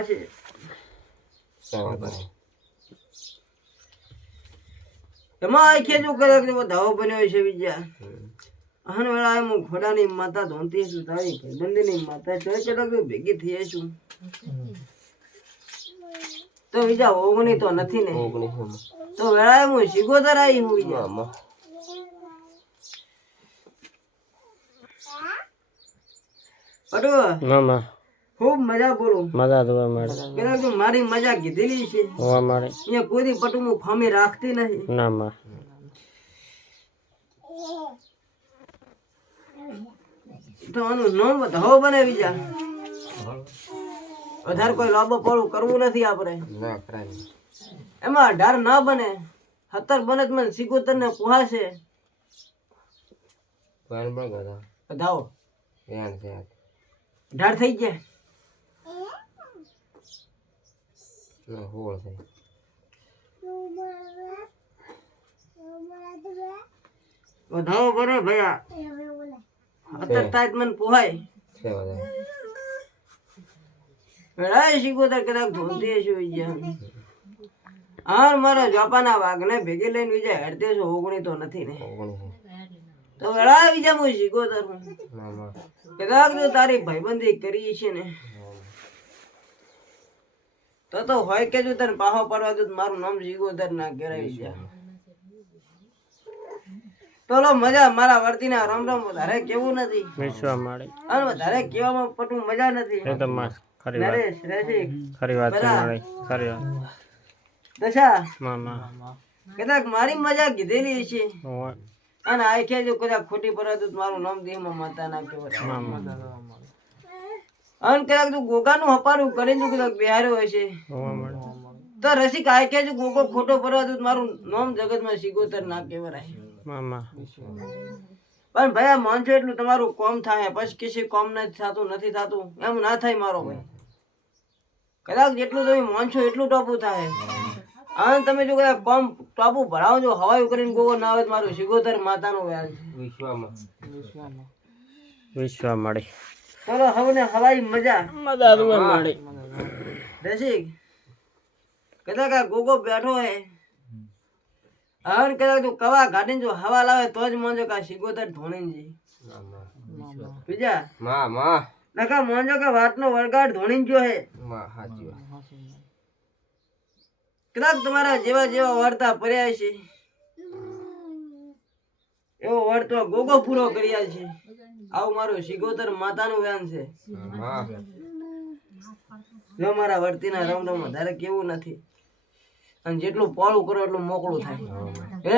પાસે એમાં આ ખેજુ કરે કે ધાવો બન્યો છે બીજા અહન વેળા હું ઘોડાની માતા ધોનતી છું તારી ભાઈબંધીની માતા ચોય ચડક ભેગી થઈ છું તો બીજા ઓગણી તો નથી ને તો વેળા હું શિગોતર આવી હું બીજા પટુ મામા ખૂબ મજા બોલું મજા જોવા મળે કેરા તું મારી મજા કીધેલી છે હોવા મળે અહીંયા કોઈ દી પટુ હું ફામી રાખતી નહીં ના માં તો આનું નામ ધાવો બને બીજા વધારે કોઈ લાંબો પોળું કરવું નથી આપણે એમાં 18 ના બને 17 બને તો મને સિકોતર ને પુહાશે ધાવો 18 થઈ ગયા ધાવો બને ભયા 17 તાજ મને પુહાય વેળાએ સિકોતર કદાચ ધોનતી હશે બીજા હાર મારા જાપાના વાઘને ભેગી લઈને બીજા હેડતે છો ઓગણી તો નથી ને તો વેળાએ બીજા હું સિકોતર હું કદાચ તો તારી ભાઈબંધી કરી છે ને તો હોય કે જો તને પાહો પડવા દઉં મારું નામ સિકોતર ના કહેવાય છે તો લો મજા મારા વર્તીના રામ રામ વધારે કેવું નથી વિશ્વા મળે અને વધારે કેવામાં પટું મજા નથી એ તો માસ ખરી વાત નરેશ રસિક ખરી વાત છે મળે ખરી વાત દશા મામા કદાચ મારી મજા કીધેલી છે હોવા અને આ કે જો કદાચ ખોટી પડે તો મારું નામ દેહમાં માતા ના કહેવાય મામા અને કદાચ તું ગોગાનું હપારું કરીને તું કદાચ બિહાર્યો હશે હોવા મળે તો રસિક આ કે જો ગોગો ખોટો પડવા તો મારું નામ જગતમાં સિકોતર ના કહેવાય મામા પણ ભાઈ આ માનશો એટલું તમારું કોમ થાય પછી કશી કોમ નથી થતું એમ ના થાય મારો ભાઈ કદાચ જેટલું તમે માનશો એટલું ટોપું થાય અને તમે જો કદાચ કોમ ટોપું ભરાવજો હવાયું કરીને ગોગો ના આવે તો મારું સિકોતર માતાનો વ્યાજ વિશ્વા મળે ચલો હવે ને હવાઈ મજા મજા જોવા મળે રસિક કદાચ આ ગોગો બેઠો હે હવે કદાચ તું કવા ગાડીને જો હવા લાવે તો જ મોંજો કા સિકોતર ધોણીને બીજા નકા મોંજો કે વાતનો વળગાડ ધોણીને જો હે કદાચ તમારા જેવા જેવા વર્તા પડ્યા છે એવો વર્તો ગોગો પૂરો કર્યા છે આવું મારું સિકોતર માતાનું વ્યાન છે જો મારા વર્તીના રામ રામ વધારે કેવું નથી અને જેટલું પોળું કરો એટલું મોકળું થાય હે